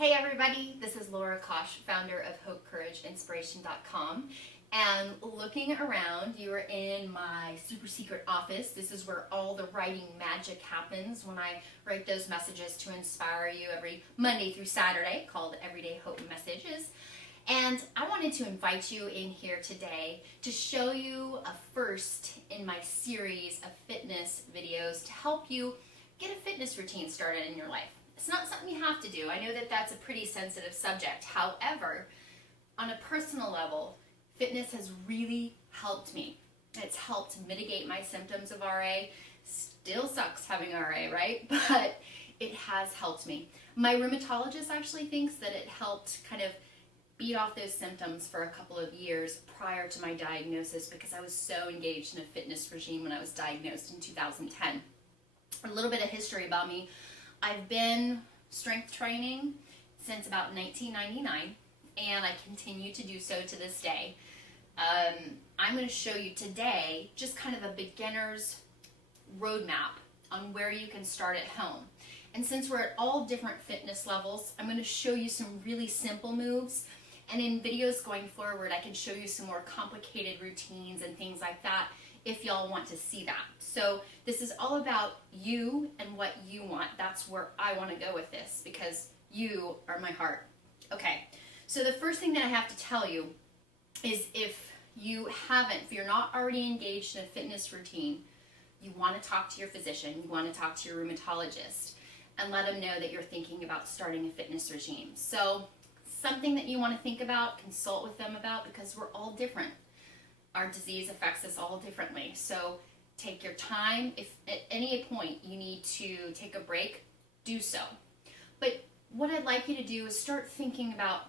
Hey everybody, this is Laura Kosh, founder of HopeCourageInspiration.com. And looking around, you are in my super secret office. This is where all the writing magic happens when I write those messages to inspire you every Monday through Saturday, called Everyday Hope Messages. And I wanted to invite you in here today to show you a first in my series of fitness videos to help you get a fitness routine started in your life. It's not something you have to do. I know that that's a pretty sensitive subject. However, on a personal level, fitness has really helped me. It's helped mitigate my symptoms of RA. Still sucks having RA, right? But it has helped me. My rheumatologist actually thinks that it helped kind of beat off those symptoms for a couple of years prior to my diagnosis because I was so engaged in a fitness regime when I was diagnosed in 2010. A little bit of history about me. I've been strength training since about 1999, and I continue to do so to this day. I'm going to show you today just kind of a beginner's roadmap on where you can start at home. And since we're at all different fitness levels, I'm going to show you some really simple moves. And in videos going forward, I can show you some more complicated routines and things like that if y'all want to see that. So this is all about you and what you want. That's where I want to go with this because you are my heart. Okay, so the first thing that I have to tell you is if you're not already engaged in a fitness routine, you want to talk to your physician, you want to talk to your rheumatologist and let them know that you're thinking about starting a fitness regime. So something that you want to think about, consult with them about, because we're all different. Our disease affects us all differently. So take your time. If at any point you need to take a break, do so. But what I'd like you to do is start thinking about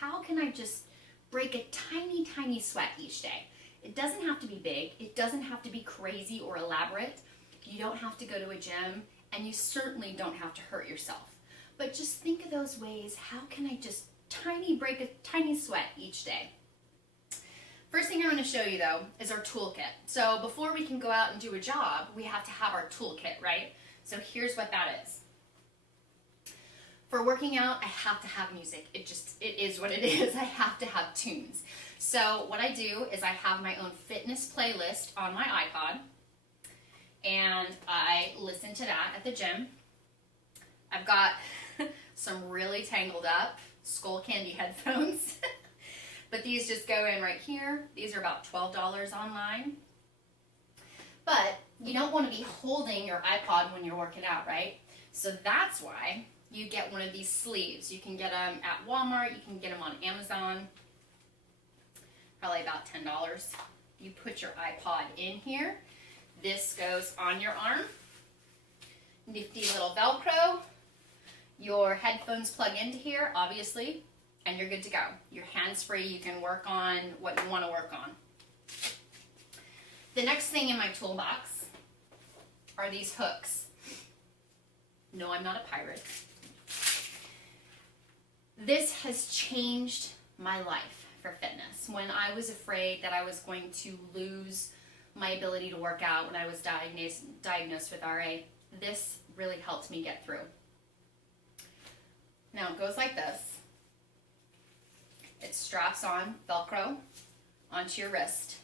how can I just break a tiny, tiny sweat each day. It doesn't have to be big. It doesn't have to be crazy or elaborate. You don't have to go to a gym, and you certainly don't have to hurt yourself. But just think of those ways. How can I just break a tiny sweat each day? First thing I'm going to show you though is our toolkit. So before we can go out and do a job, we have to have our toolkit, right? So here's what that is. For working out, I have to have music. It is what it is. I have to have tunes. So what I do is I have my own fitness playlist on my iPod, and I listen to that at the gym. I've got some really tangled up skull candy headphones. But these just go in right here. These are about $12 online. But you don't want to be holding your iPod when you're working out, right? So that's why you get one of these sleeves. You can get them at Walmart. You can get them on Amazon. Probably about $10. You put your iPod in here. This goes on your arm. Nifty little Velcro. Your headphones plug into here, obviously. And you're good to go. Your hands-free, you can work on what you want to work on. The next thing in my toolbox are these hooks. No, I'm not a pirate. This has changed my life for fitness. When I was afraid that I was going to lose my ability to work out when I was diagnosed with RA, this really helped me get through. Now it goes like this. It straps on, Velcro, onto your wrist.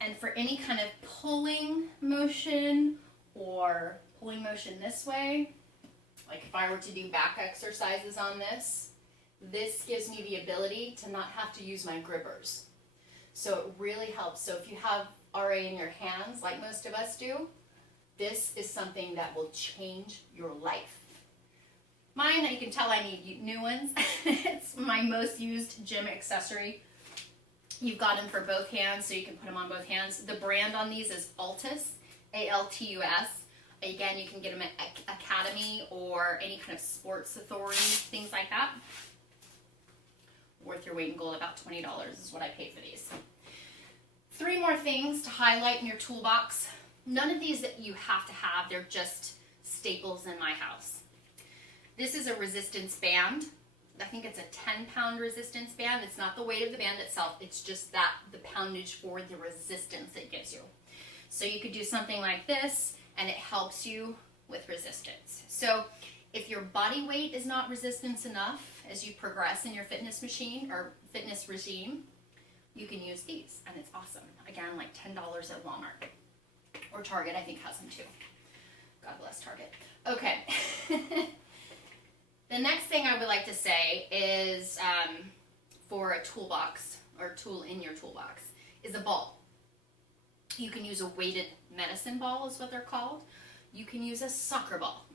And for any kind of pulling motion or pulling motion this way, like if I were to do back exercises on this gives me the ability to not have to use my grippers. So it really helps. So if you have RA in your hands, like most of us do, this is something that will change your life. Mine, you can tell I need new ones. It's my most used gym accessory. You've got them for both hands, so you can put them on both hands. The brand on these is Altus, A-L-T-U-S. Again, you can get them at Academy or any kind of sports authority, things like that. Worth your weight in gold, about $20 is what I paid for these. 3 more things to highlight in your toolbox. None of these that you have to have, they're just staples in my house. This is a resistance band. I think it's a 10-pound resistance band. It's not the weight of the band itself. It's just the poundage for the resistance it gives you. So you could do something like this, and it helps you with resistance. So If your body weight is not resistance enough as you progress in your fitness machine or fitness regime, you can use these, and it's awesome. Again, like $10 at Walmart or Target, I think has them too. God bless Target. Okay. The next thing I would like to say is for a toolbox or tool in your toolbox is a ball. You can use a weighted medicine ball is what they're called. You can use a soccer ball.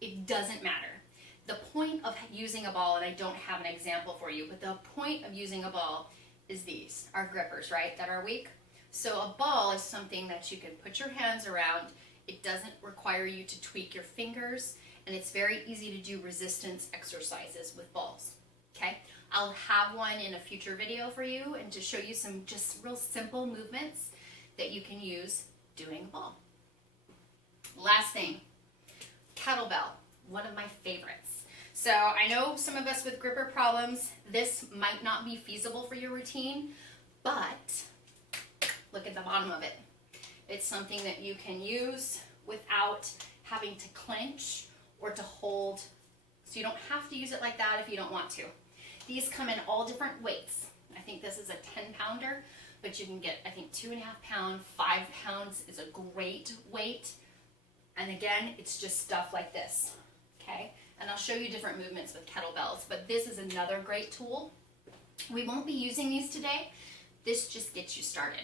It doesn't matter. The point of using a ball, and I don't have an example for you, but the point of using a ball is these, our grippers, right, that are weak. So a ball is something that you can put your hands around. It doesn't require you to tweak your fingers, and it's very easy to do resistance exercises with balls, okay? I'll have one in a future video for you and to show you some just real simple movements that you can use doing a ball. Last thing, kettlebell, one of my favorites. So I know some of us with gripper problems, this might not be feasible for your routine, but look at the bottom of it. It's something that you can use without having to clench or to hold. So you don't have to use it like that if you don't want to. These come in all different weights. I think this is a 10-pounder, but you can get, I think, 2.5 pounds, 5 pounds is a great weight. And again, it's just stuff like this, okay? And I'll show you different movements with kettlebells, but this is another great tool. We won't be using these today. This just gets you started.